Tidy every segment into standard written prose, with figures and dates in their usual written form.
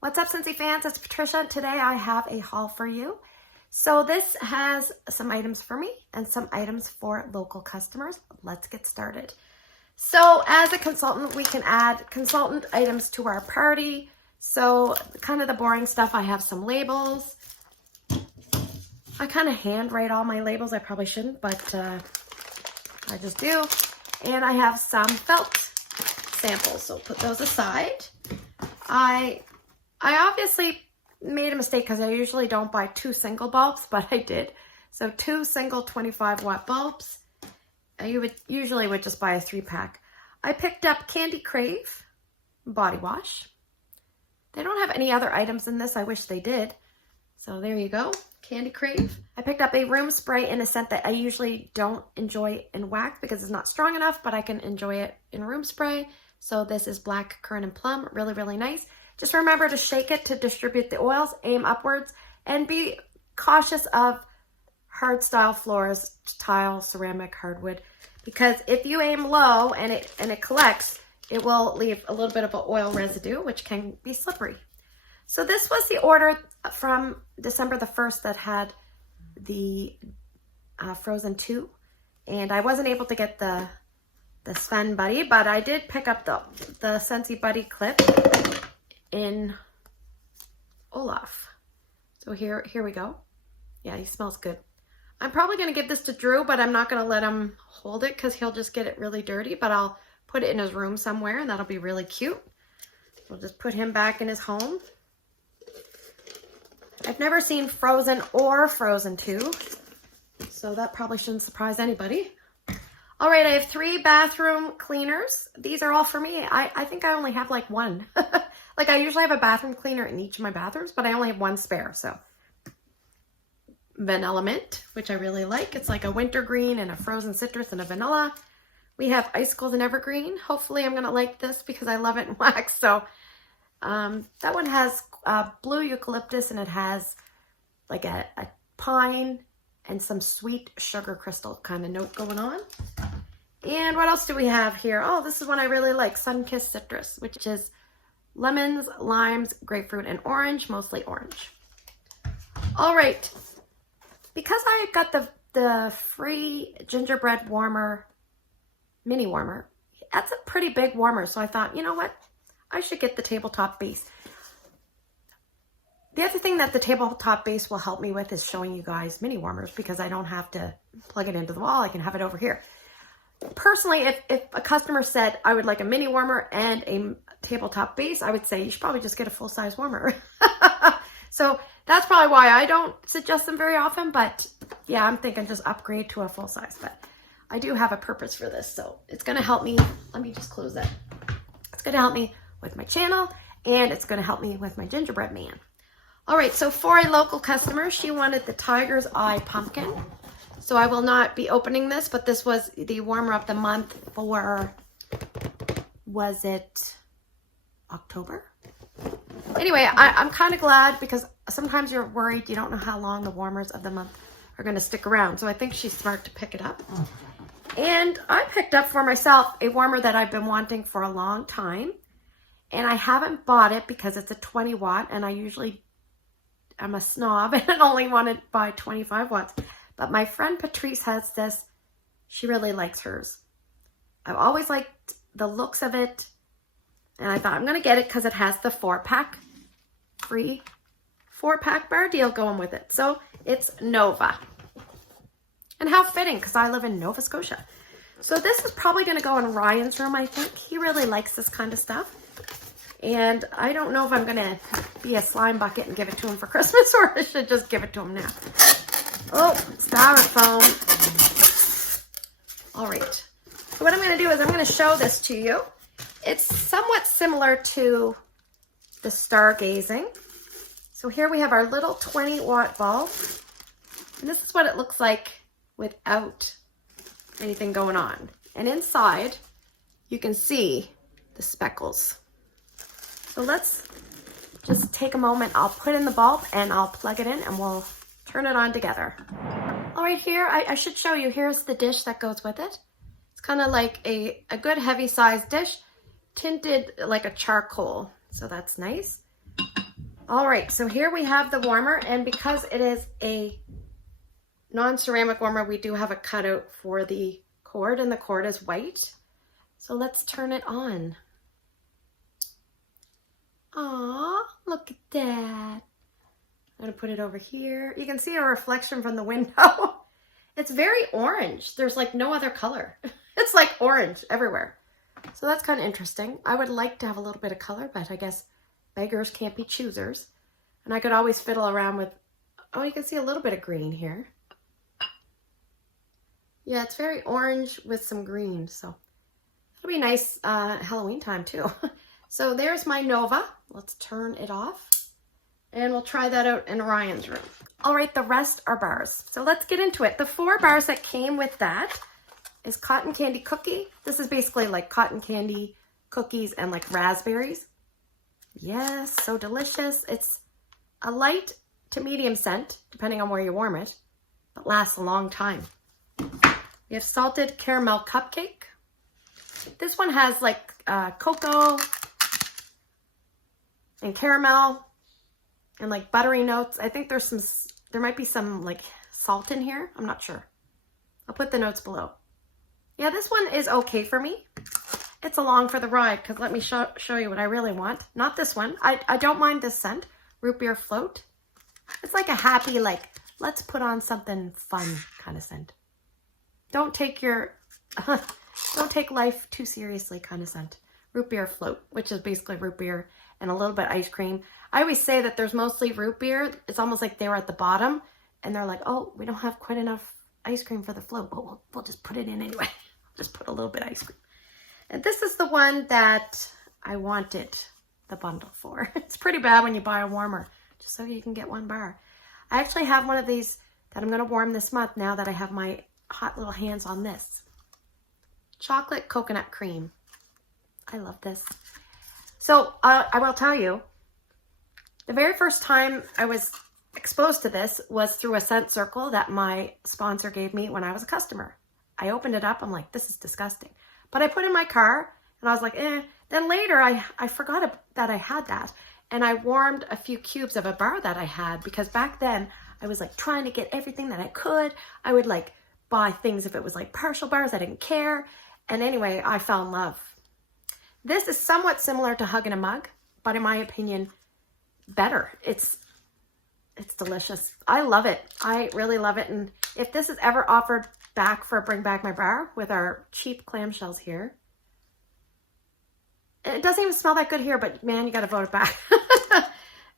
What's up, Scentsy fans? It's Patricia. Today I have a haul for you. So this has some items for me and some items for local customers. Let's get started. So as a consultant, we can add consultant items to our party. So kind of the boring stuff, I have some labels. I kind of handwrite all my labels. I probably shouldn't, but I just do. And I have some felt samples, so put those aside. I obviously made a mistake because I usually don't buy 2 single bulbs, but I did. So 2 single 25 watt bulbs. You would usually just buy a 3-pack. I picked up Candy Crave body wash. They don't have any other items in this. I wish they did. So there you go, Candy Crave. I picked up a room spray in a scent that I usually don't enjoy in wax because it's not strong enough, but I can enjoy it in room spray. So this is Black Currant and Plum, really, really nice. Just remember to shake it to distribute the oils, aim upwards, and be cautious of hard style floors, tile, ceramic, hardwood, because if you aim low and it collects, it will leave a little bit of an oil residue, which can be slippery. So this was the order from December the 1st that had the Frozen 2, and I wasn't able to get the Sven Buddy, but I did pick up the Scentsy Buddy clip in Olaf. So here we go. Yeah, he smells good. I'm probably going to give this to Drew, but I'm not going to let him hold it because he'll just get it really dirty, but I'll put it in his room somewhere and that'll be really cute. We'll just put him back in his home. I've never seen Frozen or Frozen 2, so that probably shouldn't surprise anybody. All right, I have 3 bathroom cleaners. These are all for me. I think I only have like 1. Like I usually have a bathroom cleaner in each of my bathrooms, but I only have 1 spare, so. Vanilla Mint, which I really like. It's like a winter green and a frozen citrus and a vanilla. We have Icicles and Evergreen. Hopefully I'm gonna like this because I love it in wax. So that one has blue eucalyptus and it has like a pine and some sweet sugar crystal kind of note going on. And what else do we have here? Oh, this is one I really like, Sun-Kissed Citrus, which is lemons, limes, grapefruit, and orange, mostly orange. All right, because I got the free gingerbread warmer, mini warmer, that's a pretty big warmer, so I thought, you know what? I should get the tabletop base. The other thing that the tabletop base will help me with is showing you guys mini warmers because I don't have to plug it into the wall. I can have it over here. Personally, if a customer said I would like a mini warmer and a tabletop base, I would say you should probably just get a full-size warmer. So that's probably why I don't suggest them very often, but yeah, I'm thinking just upgrade to a full-size. But I do have a purpose for this, so it's going to help me. Let me just close that. It's going to help me with my channel, and it's going to help me with my gingerbread man. All right, so for a local customer, she wanted the Tiger's Eye Pumpkin. So I will not be opening this, but this was the warmer of the month for, was it October? Anyway, I'm kind of glad because sometimes you're worried you don't know how long the warmers of the month are going to stick around. So I think she's smart to pick it up. And I picked up for myself a warmer that I've been wanting for a long time. And I haven't bought it because it's a 20 watt and I'm a snob and only want to buy 25 watts. But my friend Patricia has this. She really likes hers. I've always liked the looks of it. And I thought I'm going to get it because it has the 4-pack, free 4-pack bar deal going with it. So it's Nova. And how fitting because I live in Nova Scotia. So this is probably going to go in Ryan's room, I think. He really likes this kind of stuff. And I don't know if I'm going to be a slime bucket and give it to him for Christmas or I should just give it to him now. Oh, styrofoam. All right. So what I'm going to do is I'm going to show this to you. It's somewhat similar to the stargazing. So here we have our little 20 watt bulb. And this is what it looks like without anything going on. And inside, you can see the speckles. So let's just take a moment. I'll put in the bulb and I'll plug it in and we'll turn it on together. All right, here, I should show you. Here's the dish that goes with it. It's kind of like a good heavy sized dish, tinted like a charcoal. So that's nice. All right, so here we have the warmer, and because it is a non-ceramic warmer, we do have a cutout for the cord, and the cord is white. So let's turn it on. Aw, look at that. I'm gonna put it over here. You can see a reflection from the window. It's very orange. There's like no other color. It's like orange everywhere. So that's kind of interesting. I would like to have a little bit of color, but I guess beggars can't be choosers. And I could always fiddle around with, oh, you can see a little bit of green here. Yeah, it's very orange with some green. So it'll be nice Halloween time too. So there's my Nova. Let's turn it off. And we'll try that out in Ryan's room. All right, the rest are bars. So let's get into it. The 4 bars that came with that is cotton candy cookie. This is basically like cotton candy cookies and like raspberries. Yes, so delicious. It's a light to medium scent, depending on where you warm it, but lasts a long time. We have salted caramel cupcake. This one has like cocoa and caramel and like buttery notes. I think there might be some like salt in here. I'm not sure. I'll put the notes below. Yeah, this one is okay for me. It's along for the ride because let me show you what I really want. Not this one. I don't mind this scent. Root beer float. It's like a happy, like, let's put on something fun kind of scent. Don't take life too seriously kind of scent. Root beer float, which is basically root beer and a little bit ice cream. I always say that there's mostly root beer. It's almost like they were at the bottom and they're like, oh, we don't have quite enough ice cream for the float, but we'll just put it in anyway. Just put a little bit of ice cream. And this is the one that I wanted the bundle for. It's pretty bad when you buy a warmer, just so you can get 1 bar. I actually have one of these that I'm gonna warm this month now that I have my hot little hands on this. Chocolate coconut cream. I love this. So I will tell you, the very first time I was exposed to this was through a scent circle that my sponsor gave me when I was a customer. I opened it up, I'm like, this is disgusting. But I put it in my car and I was like, eh. Then later I forgot that I had that. And I warmed a few cubes of a bar that I had because back then I was like trying to get everything that I could. I would like buy things if it was like partial bars, I didn't care. And anyway, I fell in love. This is somewhat similar to Hug in a Mug, but in my opinion, better. It's delicious. I love it. I really love it. And if this is ever offered back for Bring Back My Bar with our cheap clamshells here, it doesn't even smell that good here, but man, you got to vote it back.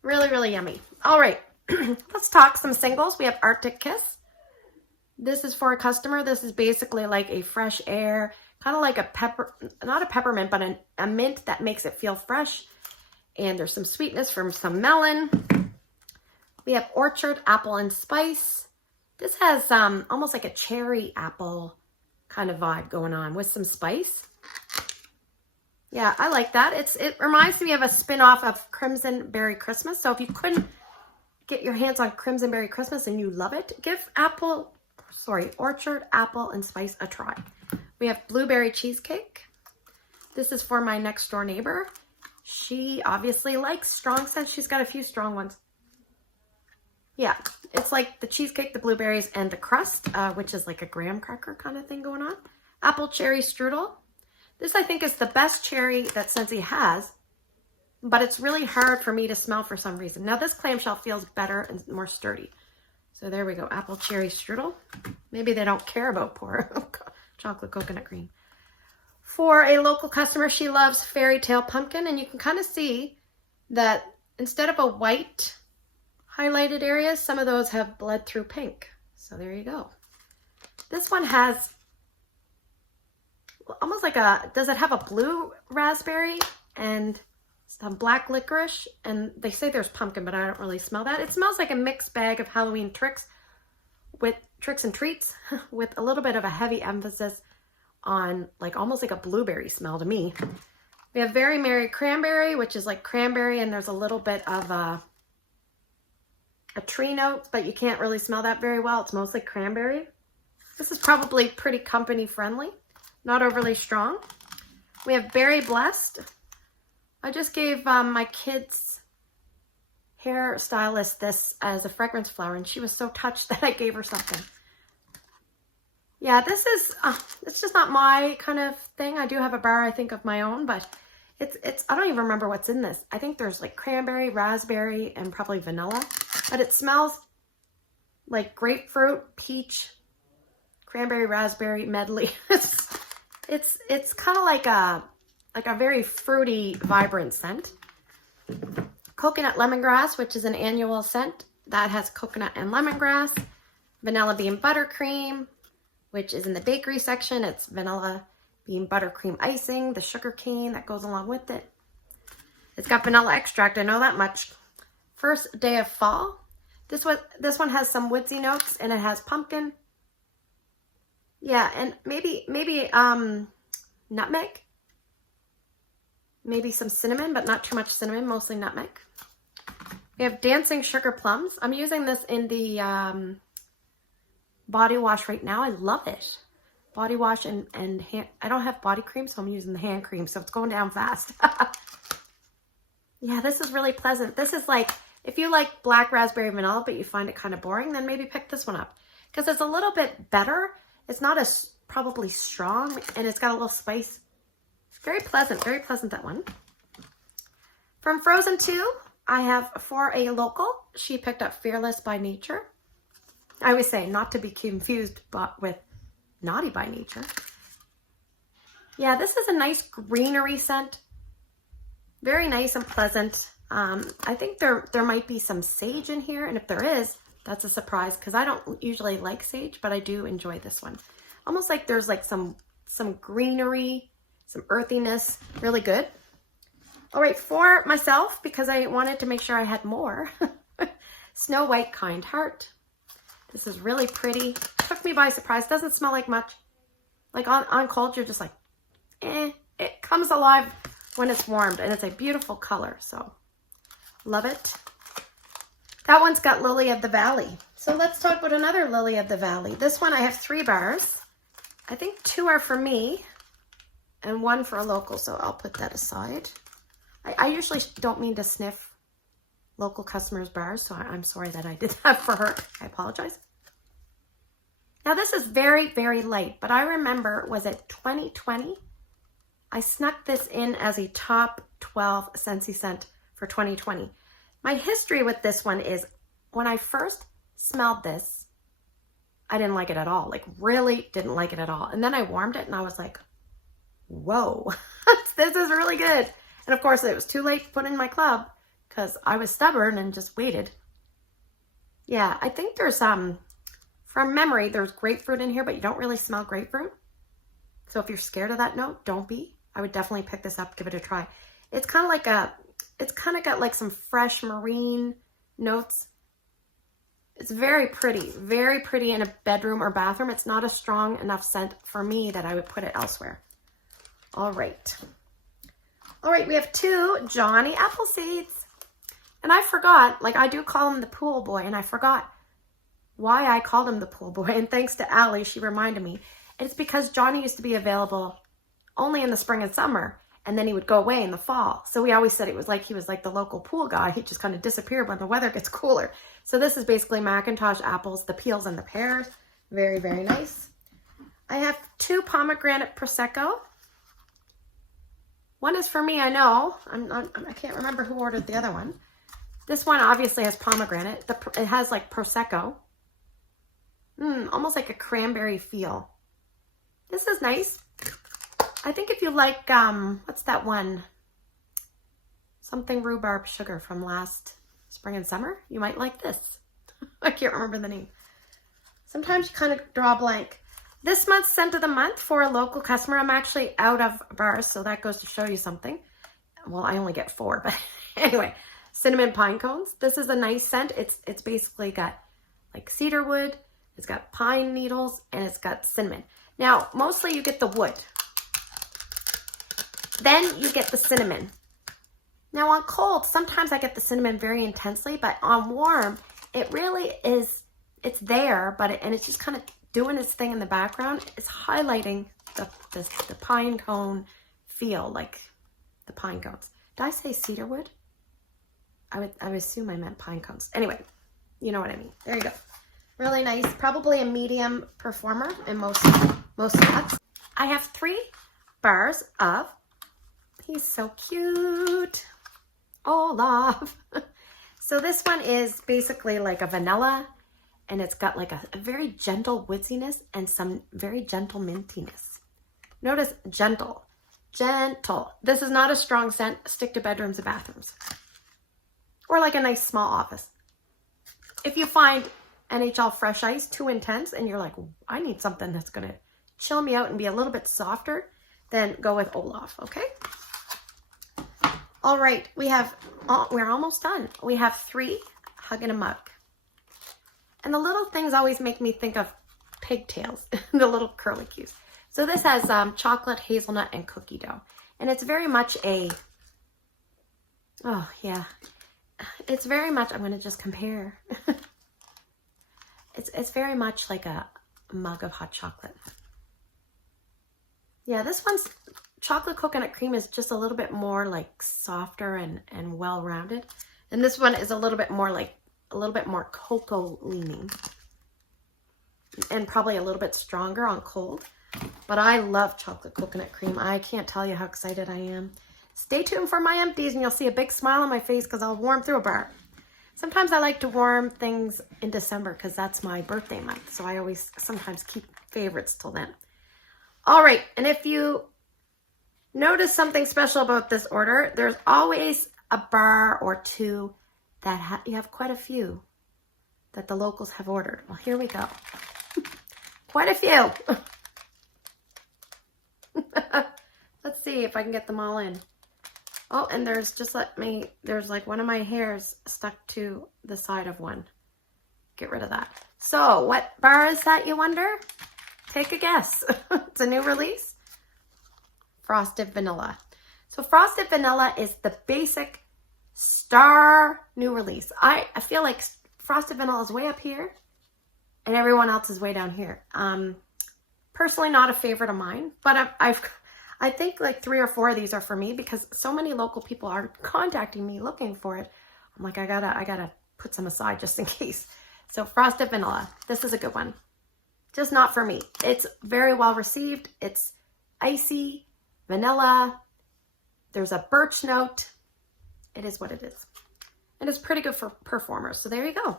Really, really yummy. All right, let's talk some singles. We have Arctic Kiss. This is for a customer. This is basically like a fresh air, kind of like a pepper, not a peppermint, but a mint that makes it feel fresh. And there's some sweetness from some melon. We have Orchard Apple and Spice. This has almost like a cherry apple kind of vibe going on with some spice. Yeah, I like that. It reminds me of a spin-off of Crimson Berry Christmas. So if you couldn't get your hands on Crimson Berry Christmas and you love it, give Orchard Apple and Spice a try. We have Blueberry Cheesecake. This is for my next door neighbor. She obviously likes strong scents. She's got a few strong ones. Yeah, it's like the cheesecake, the blueberries, and the crust, which is like a graham cracker kind of thing going on. Apple cherry strudel. This, I think, is the best cherry that Scentsy has, but it's really hard for me to smell for some reason. Now, this clamshell feels better and more sturdy. So there we go, apple cherry strudel. Maybe they don't care about poor chocolate coconut cream. For a local customer, she loves Fairy Tale Pumpkin, and you can kind of see that instead of a white highlighted area, some of those have bled through pink. So there you go. This one has almost like does it have a blue raspberry and some black licorice? And they say there's pumpkin, but I don't really smell that. It smells like a mixed bag of Halloween tricks and treats with a little bit of a heavy emphasis on like almost like a blueberry smell to me. We have Very Merry Cranberry, which is like cranberry, and there's a little bit of a tree note, but you can't really smell that very well. It's mostly cranberry. This is probably pretty company friendly, not overly strong. We have Berry Blessed. I just gave my kids hairstylist this as a fragrance flower, and she was so touched that I gave her something. Yeah, this is, it's just not my kind of thing. I do have a bar, I think, of my own, but it's, I don't even remember what's in this. I think there's like cranberry, raspberry, and probably vanilla, but it smells like grapefruit, peach, cranberry, raspberry medley. It's kind of like a very fruity, vibrant scent. Coconut lemongrass, which is an annual scent that has coconut and lemongrass. Vanilla bean buttercream, which is in the bakery section. It's vanilla bean buttercream icing, the sugar cane that goes along with it. It's got vanilla extract, I know that much. First day of fall. This one has some woodsy notes, and it has pumpkin. Yeah, and maybe nutmeg. Maybe some cinnamon, but not too much cinnamon, mostly nutmeg. We have dancing sugar plums. I'm using this in the body wash right now. I love it. Body wash and hand. I don't have body cream, so I'm using the hand cream, so it's going down fast. Yeah, this is really pleasant. This is like, if you like black raspberry vanilla, but you find it kind of boring, then maybe pick this one up. Because it's a little bit better. It's not as probably strong, and it's got a little spice. It's very pleasant, that one. From Frozen 2, I have for a local, she picked up Fearless by Nature. I always say not to be confused but with Naughty by Nature. Yeah, this is a nice greenery scent. Very nice and pleasant. I think there might be some sage in here, and if there is, that's a surprise because I don't usually like sage, but I do enjoy this one. Almost like there's like some greenery, some earthiness, really good. All right, for myself, because I wanted to make sure I had more, Snow White Kind Heart. This is really pretty. Took me by surprise. Doesn't smell like much. Like on cold, you're just like, eh. It comes alive when it's warmed, and it's a beautiful color, so love it. That one's got Lily of the Valley. So let's talk about another Lily of the Valley. This one, I have 3 bars. I think 2 are for me and 1 for a local, so I'll put that aside. I usually don't mean to sniff local customers' bars, so I'm sorry that I did that for her. I apologize. Now this is very, very light, but I remember, was it 2020? I snuck this in as a top 12 Scentsy scent for 2020. My history with this one is when I first smelled this, I didn't like it at all. Like really didn't like it at all. And then I warmed it and I was like, whoa, this is really good. And of course it was too late to put in my club because I was stubborn and just waited. Yeah, I think there's, from memory, there's grapefruit in here, but you don't really smell grapefruit. So if you're scared of that note, don't be. I would definitely pick this up, give it a try. It's kind of like it's kind of got like some fresh marine notes. It's very pretty in a bedroom or bathroom. It's not a strong enough scent for me that I would put it elsewhere. All right. All right, we have 2 Johnny Appleseeds. And I forgot, like I do call him the pool boy, and I forgot why I called him the pool boy. And thanks to Allie, she reminded me. And it's because Johnny used to be available only in the spring and summer, and then he would go away in the fall. So we always said it was like he was like the local pool guy. He just kind of disappeared when the weather gets cooler. So this is basically MCINTOSH apples, the peels and the pears. Very, very nice. I have 2 pomegranate Prosecco. One is for me, I know. I can't remember who ordered the other one. This one obviously has pomegranate. It has like Prosecco. Almost like a cranberry feel. This is nice. I think if you like, what's that one? Something rhubarb sugar from last spring and summer. You might like this. I can't remember the name. Sometimes you kind of draw a blank. This month's scent of the month for a local customer. I'm actually out of bars, so that goes to show you something. Well, I only get 4, but anyway. Cinnamon pine cones. This is a nice scent. It's basically got like cedar wood. It's got pine needles, and it's got cinnamon. Now, mostly you get the wood. Then you get the cinnamon. Now on cold, sometimes I get the cinnamon very intensely, but on warm, it really is, it's there, and it's just kind of doing its thing in the background. It's highlighting the pine cone feel, like the pine cones. Did I say cedar wood? I would assume I meant pine cones. Anyway, you know what I mean. There you go. Really nice. Probably a medium performer in most nuts. I have 3 bars of, he's so cute, Olaf. So this one is basically like a vanilla, and it's got like a very gentle woodsiness and some very gentle mintiness. Notice gentle, gentle. This is not a strong scent. Stick to bedrooms and bathrooms. Or like a nice small office. If you find NHL Fresh Ice too intense and you're like, I need something that's going to chill me out and be a little bit softer, then go with Olaf, okay? All right, we're almost done. We have 3 Hug in a Mug. And the little things always make me think of pigtails, the little curlicues. So this has chocolate, hazelnut, and cookie dough. And it's very much a, oh yeah, it's very much, I'm going to just compare. It's very much like a mug of hot chocolate. Yeah, this one's chocolate coconut cream is just a little bit more like softer and well-rounded. And this one is a little bit more cocoa leaning. And probably a little bit stronger on cold. But I love chocolate coconut cream. I can't tell you how excited I am. Stay tuned for my empties and you'll see a big smile on my face because I'll warm through a bar. Sometimes I like to warm things in December because that's my birthday month. So I always sometimes keep favorites till then. All right, and if you notice something special about this order, there's always a bar or 2 that you have quite a few that the locals have ordered. Well, here we go. Quite a few. Let's see if I can get them all in. Oh, and there's there's like one of my hairs stuck to the side of one. Get rid of that. So what bar is that, you wonder? Take a guess. It's a new release. Frosted Vanilla. So Frosted Vanilla is the basic star new release. I feel like Frosted Vanilla is way up here and everyone else is way down here. Personally not a favorite of mine, but I think like 3 or 4 of these are for me because so many local people are contacting me looking for it. I'm like, I gotta put some aside just in case. So Frosted Vanilla, this is a good one. Just not for me. It's very well received. It's icy, vanilla. There's a birch note. It is what it is. And it's pretty good for performers. So there you go.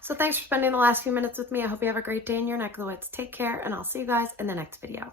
So thanks for spending the last few minutes with me. I hope you have a great day in your neck of the woods. Take care, and I'll see you guys in the next video.